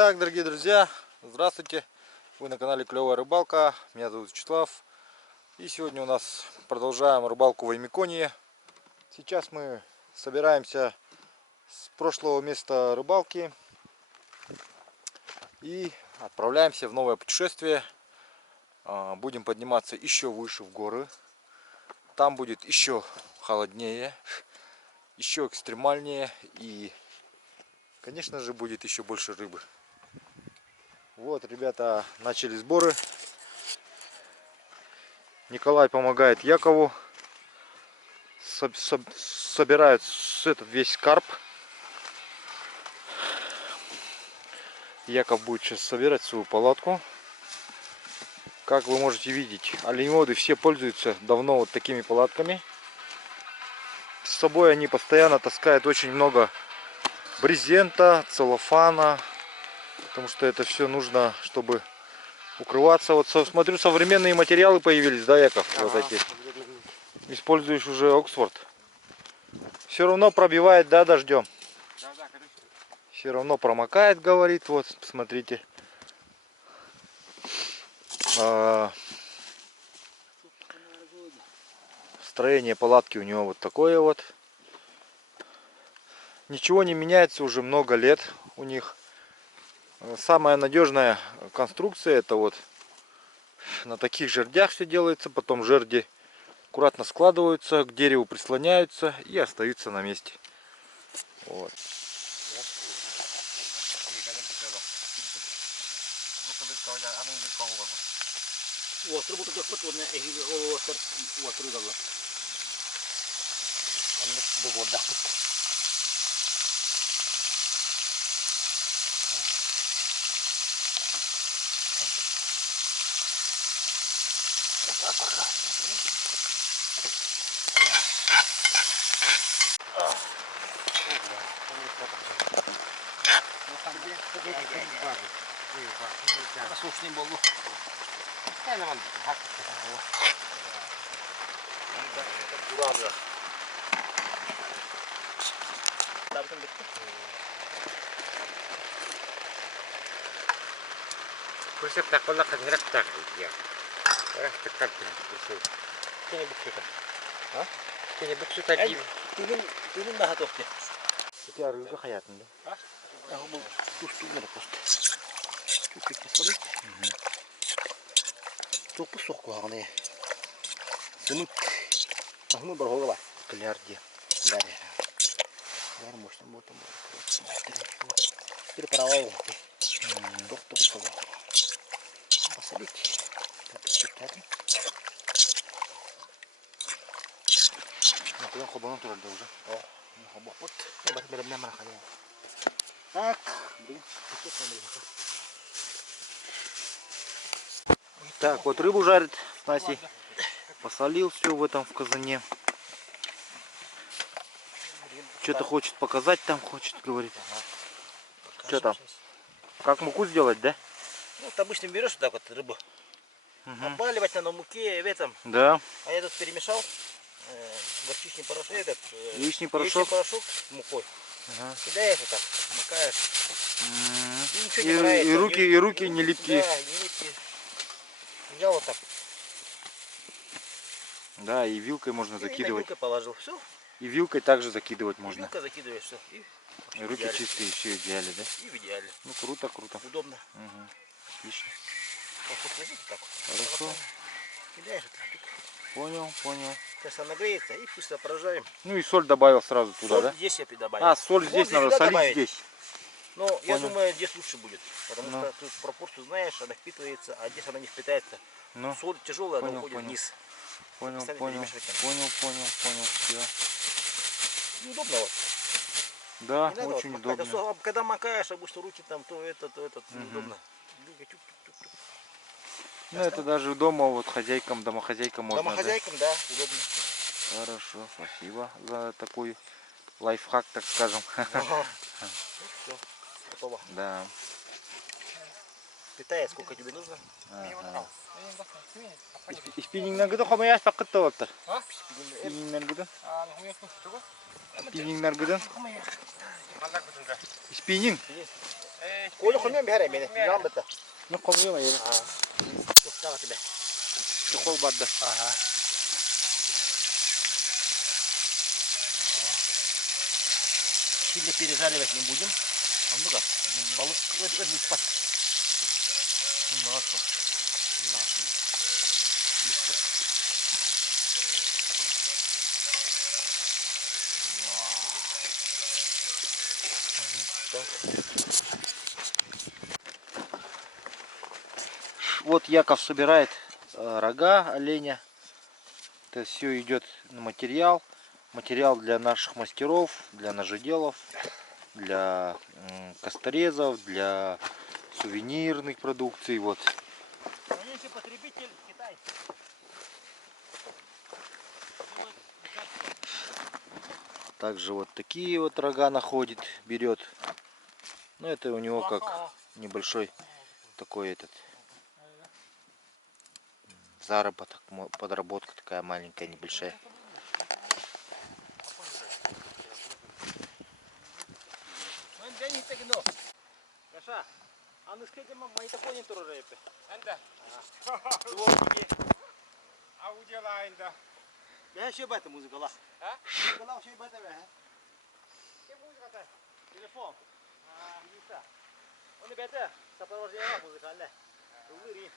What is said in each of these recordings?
Итак, дорогие друзья, здравствуйте! Вы на канале Клевая Рыбалка. Меня зовут Вячеслав. И сегодня у нас продолжаем рыбалку в Аймеконии. Сейчас мы собираемся с прошлого места рыбалки и отправляемся в новое путешествие. Будем подниматься еще выше в горы. Там будет еще холоднее, еще экстремальнее и, конечно же, будет еще больше рыбы. Вот, ребята, начали сборы. Николай помогает Якову. Собирают этот весь карп. Яков будет сейчас собирать свою палатку. Как вы можете видеть, оленеводы все пользуются давно вот такими палатками. С собой они постоянно таскают очень много брезента, целлофана. Потому что это все нужно, чтобы укрываться. Вот смотрю, современные материалы появились, да, Яков? Вот эти. Используешь уже Оксфорд. Все равно пробивает, да, дождем? Да, конечно. Все равно промокает, говорит. Вот, посмотрите. Строение палатки у него вот такое вот. Ничего не меняется уже много лет у них. Самая надежная конструкция это вот на таких жердях все делается. Потом жерди аккуратно складываются, к дереву прислоняются и остаются на месте. Вот. Так, вот рыбу жарит Настя. Посолил все в этом в казане. Что-то хочет показать там, хочет, говорит. Что там? Как муку сделать, да? Ну, ты обычно берешь вот так вот рыбу. Обваливать надо в муке в этом. Да. А я тут перемешал горчичный порошок, яичный порошок с мукой. Кидаешь вот так, макаешь. И ничего не и нравится. руки не липкие. Да, не липкие. Взял вот так. Да, и вилкой можно закидывать. Вилкой положил, все. И вилкой также закидывать можно. Вилкой закидываешь, все. И руки идеале. Чистые, все в идеале, да? И в идеале. Ну круто, круто. Удобно. Угу. Отлично. Так. Хорошо. Кидаешь вот так. Понял, понял. Сейчас она нагреется и быстро прожарим. Ну и соль добавил сразу туда, соль да? Здесь я добавил. А, соль здесь здесь надо солить добавить. здесь. Но понял. Я думаю, здесь лучше будет. Потому что тут пропорцию знаешь, она впитывается, а здесь она не впитается. Соль тяжелая, она уходит вниз. Понял. Все. Неудобно вот. Да, очень вот удобно. Когда макаешь, обычно руки там, то это неудобно. Ну это даже дома вот хозяйкам, домохозяйкам можно. Домохозяйкам, да, удобно. Хорошо, спасибо за такой лайфхак, так скажем. Все, готово. Да. Питай, сколько тебе нужно? Спиннингнерге хомаяш пакытты болыптыр. Спиннингнерге. Спиннингнерге. Спиннинг. كله خميم بهري مني نعم بتا نقوم يوم يلا شوف تعال كده دخول بعد сильно пережаривать не будем. А ну-ка, балык это не спать. Наша. Вот Яков собирает рога оленя. Это все идет на материал. Материал для наших мастеров, для ножеделов, для косторезов, для сувенирных продукций. Вот. Потребитель Китай. Также вот такие вот рога находит, берет. Ну это у него как небольшой такой этот заработок, подработка такая маленькая, небольшая. Я ще бета музика ла. А? Музика ще бета бе. Ще музика та. Телефон. Ниса. Он бета. Сопровождение музыкальное. Увыри.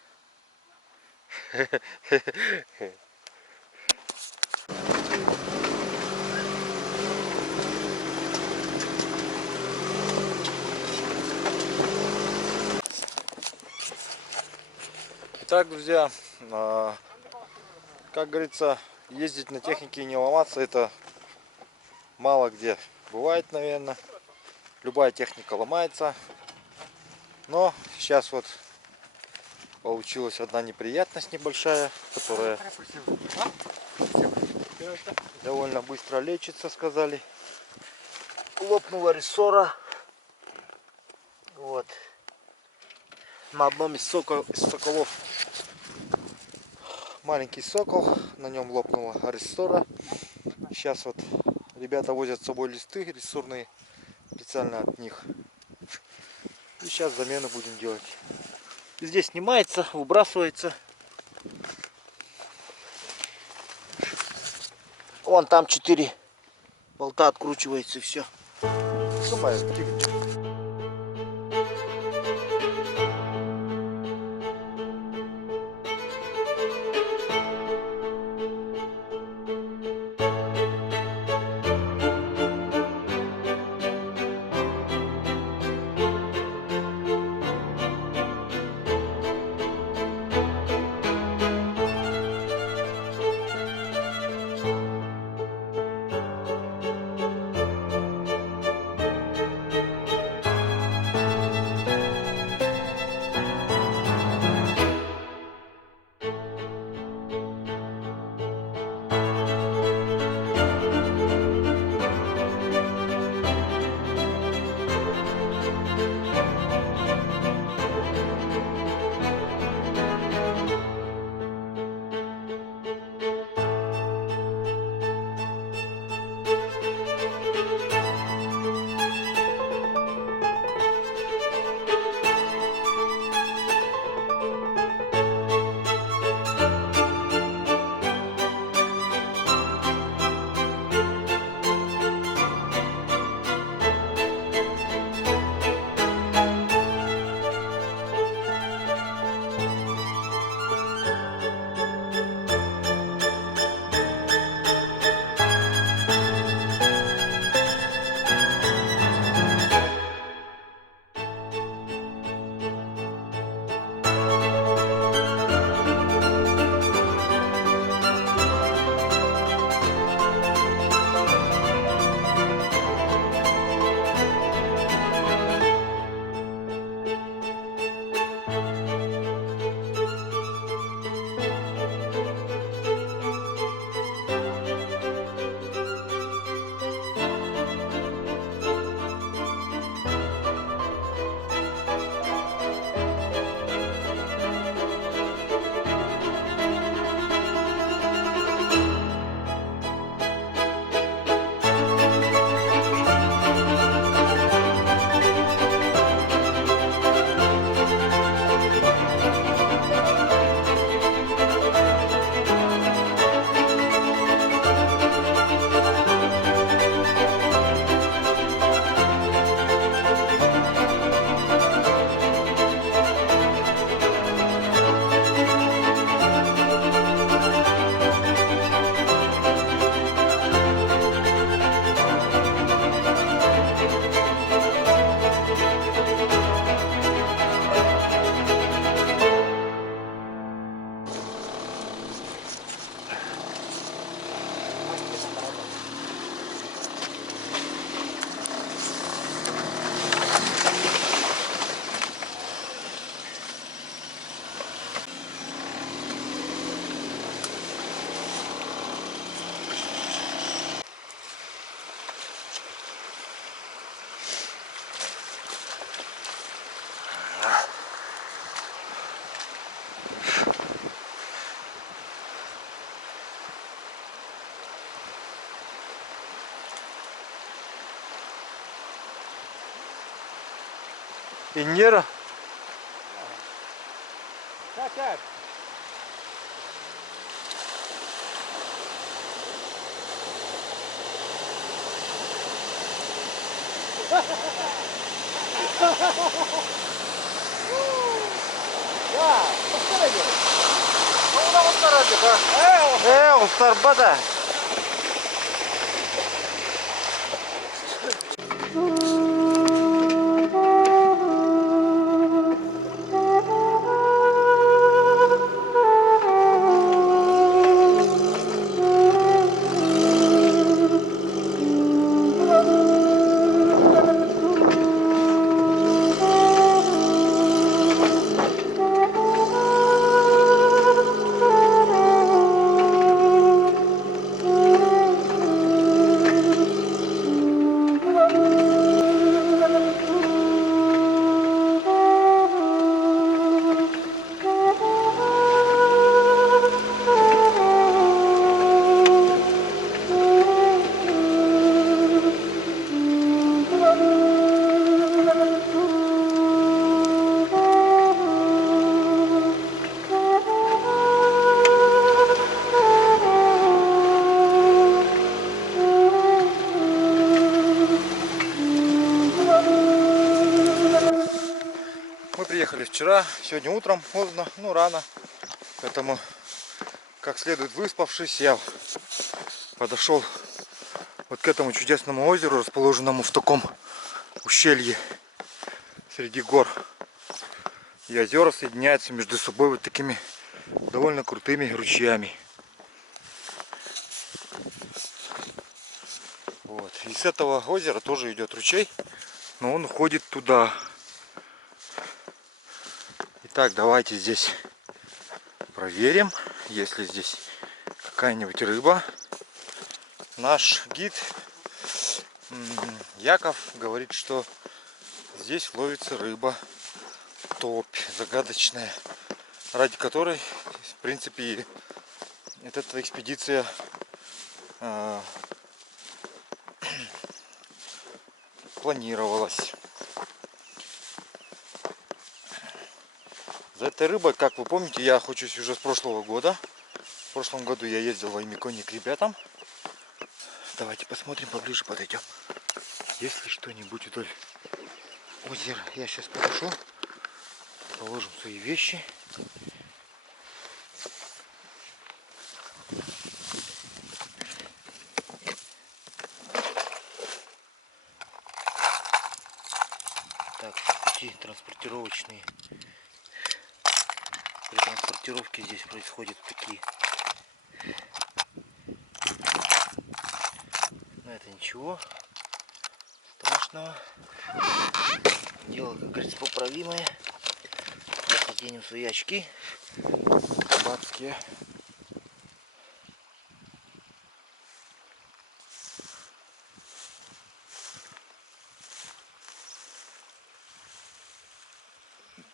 Итак, друзья, как говорится, ездить на технике и не ломаться, это мало где бывает, наверное. Любая техника ломается. Но сейчас вот получилась одна неприятность небольшая, которая довольно быстро лечится, сказали. Лопнула рессора. Вот. На одном из соколов. Маленький сокол, на нем лопнула рессора. Сейчас вот ребята возят с собой листы рессорные, специально от них. И сейчас замену будем делать. Здесь снимается, выбрасывается. Вон там 4 болта откручивается и все. Иньера? Так. Устарбада. Мы приехали вчера, сегодня утром поздно, ну рано, поэтому как следует выспавшись, я подошел вот к этому чудесному озеру, расположенному в таком ущелье среди гор. И озера соединяются между собой вот такими довольно крутыми ручьями. Вот. И с этого озера тоже идет ручей, но он уходит туда. Итак, давайте здесь проверим, есть ли здесь какая-нибудь рыба. Наш гид Яков говорит, что здесь ловится рыба топь загадочная, ради которой, в принципе, эта экспедиция планировалась. За этой рыбой, как вы помните, я охочусь уже с прошлого года. В прошлом году я ездил в Аймиконе к ребятам. Давайте посмотрим, поближе подойдем. Есть ли что-нибудь вдоль озера? Я сейчас подошел, положим свои вещи. Так, пути транспортировочные. При транспортировке здесь происходят такие. Но это ничего страшного. Дело, как говорится, поправимое. Оденем свои очки рыбацкие.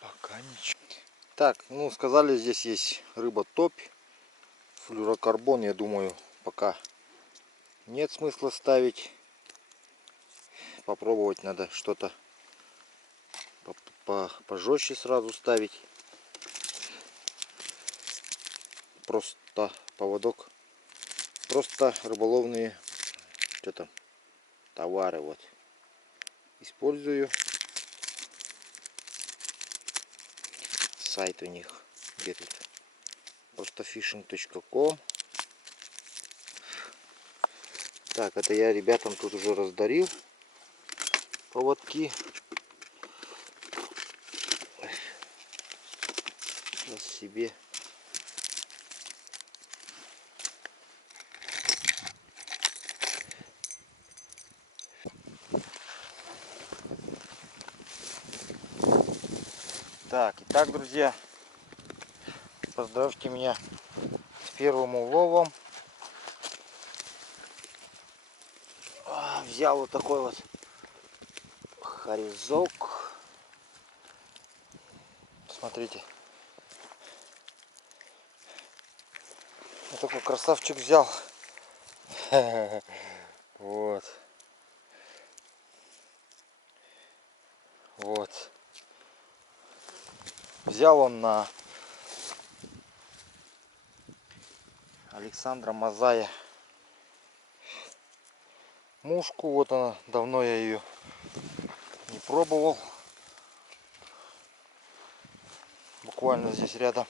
Пока ничего. Так, ну сказали, здесь есть рыба топь. Флюрокарбон, я думаю, пока нет смысла ставить. Попробовать надо что-то пожестче сразу ставить. Просто поводок. Просто рыболовные что-то товары вот использую. Сайт у них где тут? Просто fishing.com. Так, это я ребятам тут уже раздарил поводки. Сейчас себе. Так, итак, друзья, поздравьте меня с первым уловом. Взял вот такой вот хорезок. Смотрите. Вот такой красавчик взял. Вот. Вот. Взял он на Александра Мазая мушку. Вот она, давно я ее не пробовал. Буквально здесь рядом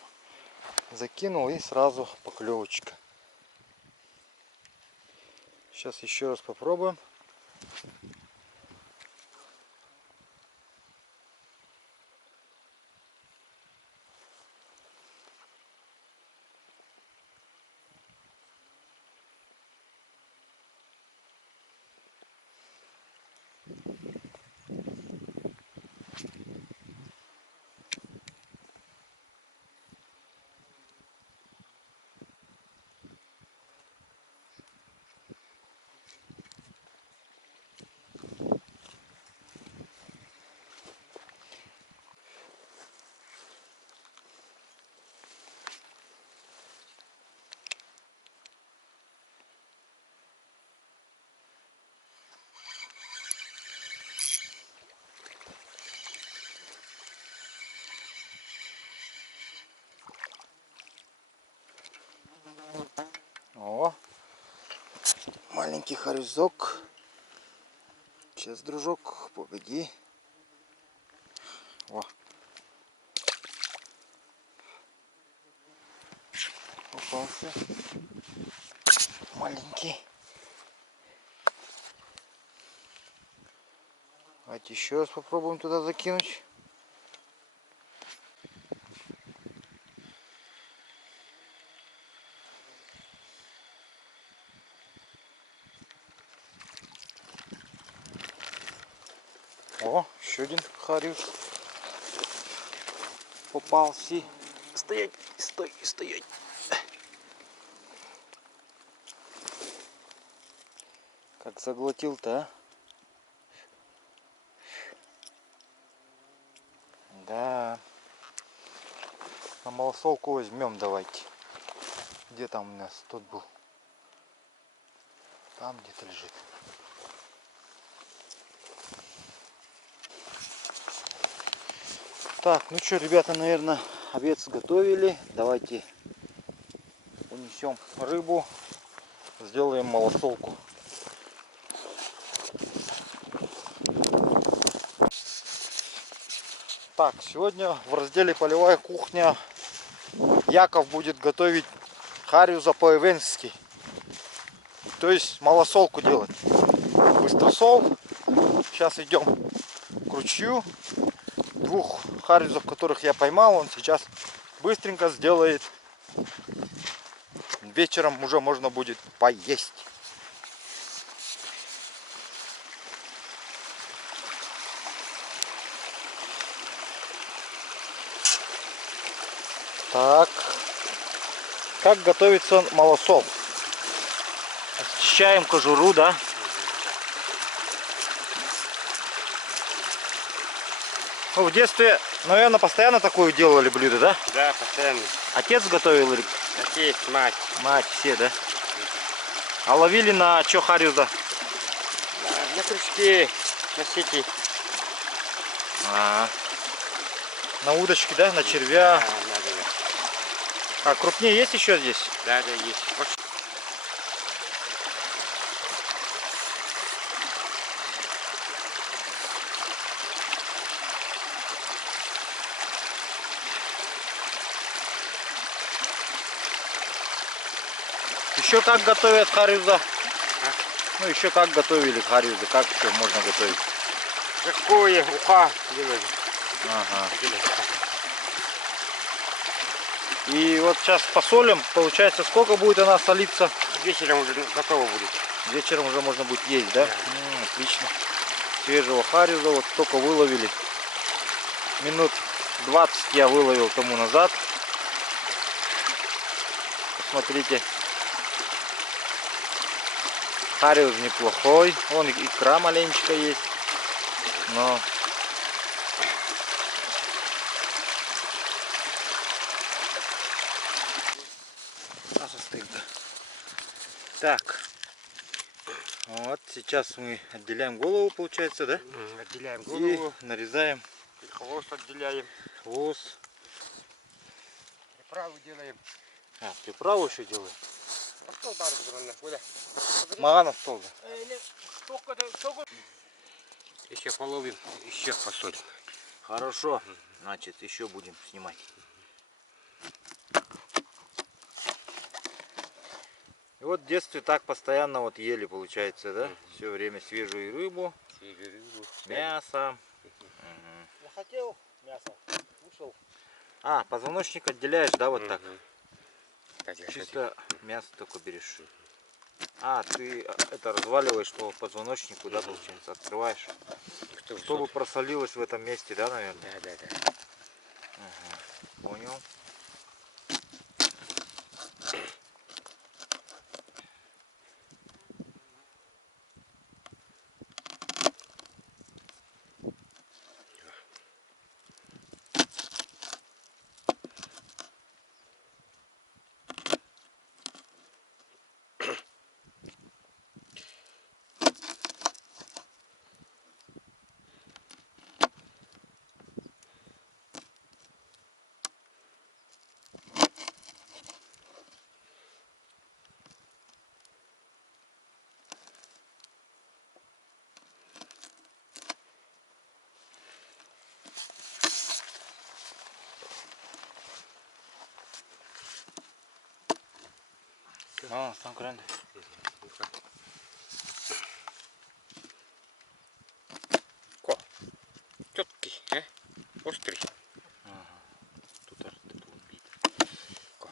закинул и сразу поклевочка. Сейчас еще раз попробуем. О, маленький хорюзок. Сейчас, дружок, погоди. О. Попался. Маленький. Давайте еще раз попробуем туда закинуть. О, еще один харюс попался. Стоять, стой, стоять. Как заглотил-то, а? Да. На малосолку возьмем, давайте. Где там у нас тот был? Там где-то лежит. Так, ну что, ребята, наверное, обед сготовили. Давайте унесем рыбу, сделаем малосолку. Так, сегодня в разделе полевая кухня Яков будет готовить харюза по-эвенски. То есть малосолку делать. Быстросол. Сейчас идем к ручью. Двух харюзов, которых я поймал, он сейчас быстренько сделает. Вечером уже можно будет поесть. Так, как готовится малосол? Очищаем кожуру, да? Ну, в детстве, наверное, постоянно такое делали блюдо, да? Да, постоянно. Отец готовил или Отец, мать. мать, все, да? А ловили на чё харюза? На крючке, на сети. На удочке, да? На червя. Да. А крупнее есть еще здесь? Да, есть. Еще как готовят харюза? Ну еще как готовили харюза? Как еще можно готовить? Какое уха делали. Ага. И вот сейчас посолим. Получается, сколько будет она солиться? Вечером уже готово будет. Вечером уже можно будет есть, да? Да. Отлично. Свежего харюза вот только выловили. Минут 20 я выловил тому назад. Посмотрите. Харюз неплохой. Вон икра маленечко есть. Но так. Вот сейчас мы отделяем голову, получается, да? Отделяем голову. И нарезаем И хвост отделяем. хвост. Приправу делаем. А, приправу еще делаем. А что дары на Оля? Магана стол. Еще половим, еще посолим. Хорошо. Значит, еще будем снимать. И вот в детстве так постоянно вот ели, получается, да? Все время свежую рыбу, мясо. Я хотел мясо, ушел. А, позвоночник отделяешь, да, вот так? Кстати, Чисто мясо только берешь. А, ты это разваливаешь по позвоночнику, да, получается, открываешь. Чтобы просолилось в этом месте, да, наверное? Да. Ага, понял. А, там кран. Четкий, острый. Ага. Тут артит убит. Как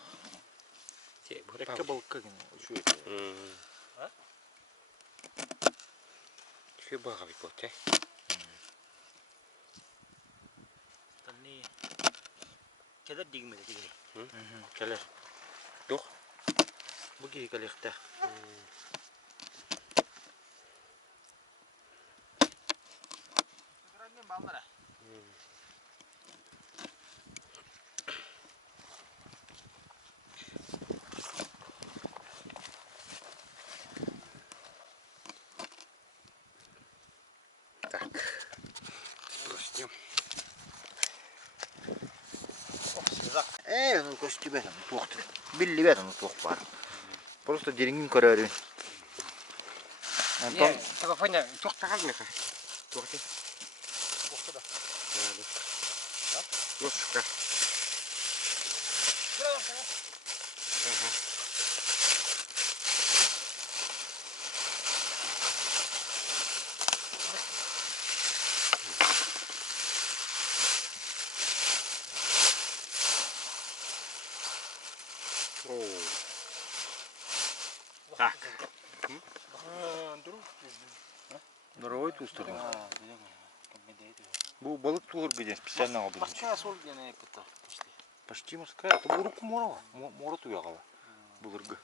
Как был как что это? Все багави вот, Тани. Кеда дигме дигме. Калер. Дух. Буги калехта. Так. Простим. Ну кось тебе там тухты. Билли бетон тух пар. Просто деревень карари. Не, телефоне тухтагал меха. Тухты. Ложка. Ага. Так. Дорогой ту сторону. Был балык тугыр где специально алды. Почти морская. Это был руку морова. Мора туягала. Был рыга.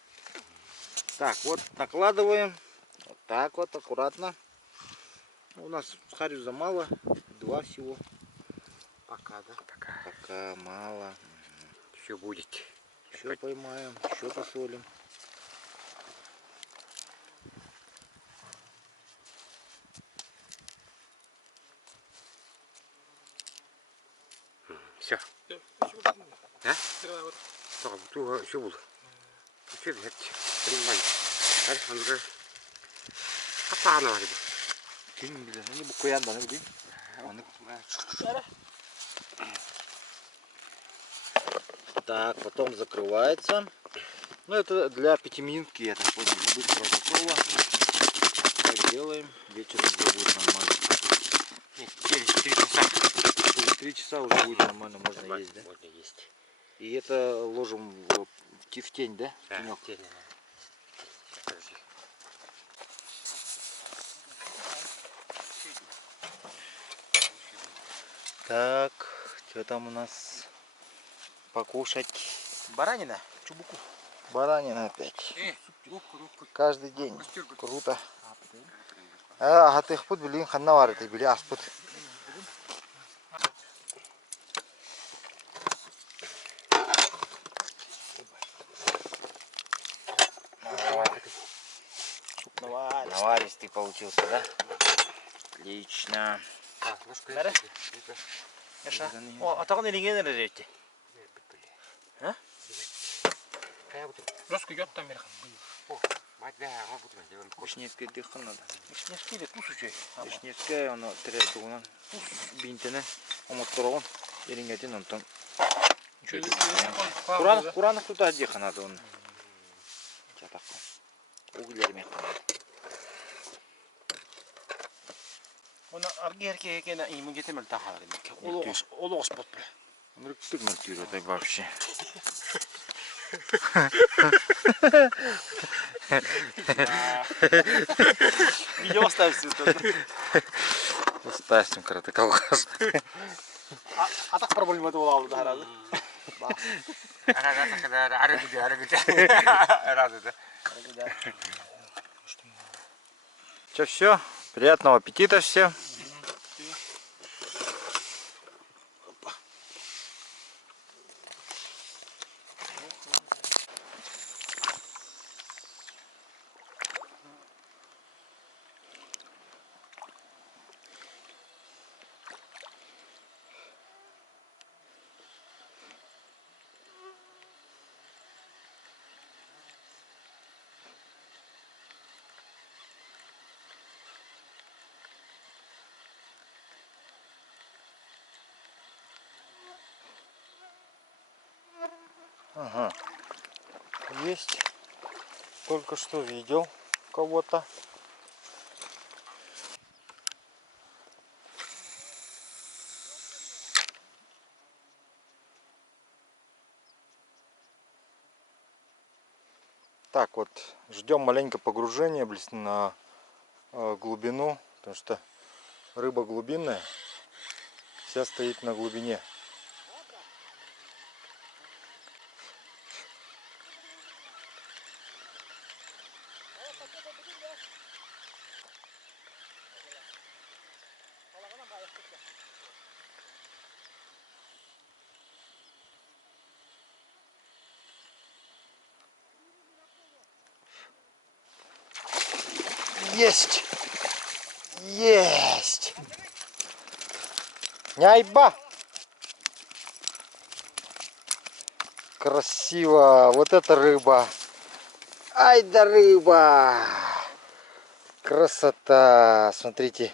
Так, вот накладываем. Вот так вот, аккуратно. У нас хариуза мало. 2 всего. Пока, да? Пока мало. Все будет. Еще поймаем, еще посолим. Все. Да? Tamam, bu şu bul. Bu şey hep limon. Her hangi kapağına var bu. Kim bilir, ne bu koyan da ne bileyim. Так, потом закрывается. Ну это для 5-минутки, я так понял, быстро готово. Так делаем, вечером уже будет нормально. Через 3 часа. Через 3 часа уже будет нормально, можно есть, да? Можно есть. И это ложим в тень, да? Да, Тенек. тень. Так, что там у нас покушать? Баранина, чубуку. Баранина опять. Руку. Каждый день. Круто. А ты пут блин ханнавар ты били аспут. Наваристый получился, да? Отлично. Ложка. О, атаган илingen эре жетти. Kayak betul. Terus ke yotta mereka. Oh, mati dah. Apa betul macam mana? Вишневская дыха надо. Вишневский или тусучий? Вишневская, она теряет бинтene, омотторон, ерингатин он там. Куран кто-то одеха надо он. Сейчас так. Углерами. Ona argi kena imu getemel taharim. Olos spot. Ну, пигментирует так вообще. Видео оставь сюда. Ставим карате колхоз. А так проблема это была да раз. Ada kada ada gitu. Ada itu. Че, все? Приятного аппетита всем. Ага. Есть. Только что видел кого-то. Так вот, ждем маленько погружения на глубину, потому что рыба глубинная, вся стоит на глубине. Есть! Есть! Няйба! Красиво! Вот это рыба! Ай да рыба! Красота! Смотрите!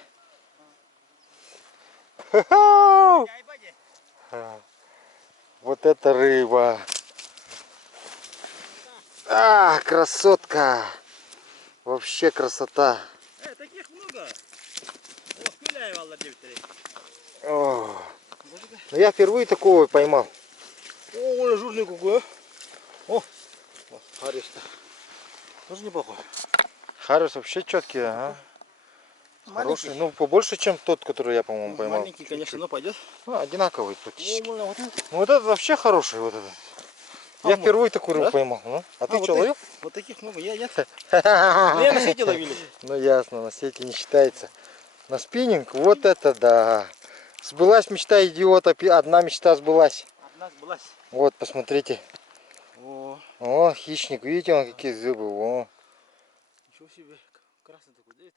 Ха-ха! Вот это рыба! А, красотка! Вообще красота! Таких много. О, пиляй, валла, девятый. О, ну я впервые такого поймал. О, жирный какой. О, Харис-то. Тоже неплохой. Харис вообще четкий, ага. Хороший, ну побольше, чем тот, который я, по-моему, поймал. Маленький, конечно, но пойдет. Ну, одинаковый практически. О, вот это. Ну вот этот вообще хороший, вот этот. Я впервые такую рыбу поймал. Ну? А ты вот что, ловил? Вот таких много. Я нет. Ну, я на сети ловили. Ну ясно, на сети не считается. На спиннинг, вот это да. Сбылась мечта идиота, одна мечта сбылась. Одна сбылась. Вот, посмотрите. О, О, хищник, видите, он какие зубы. О. ничего себе. Красный такой, да?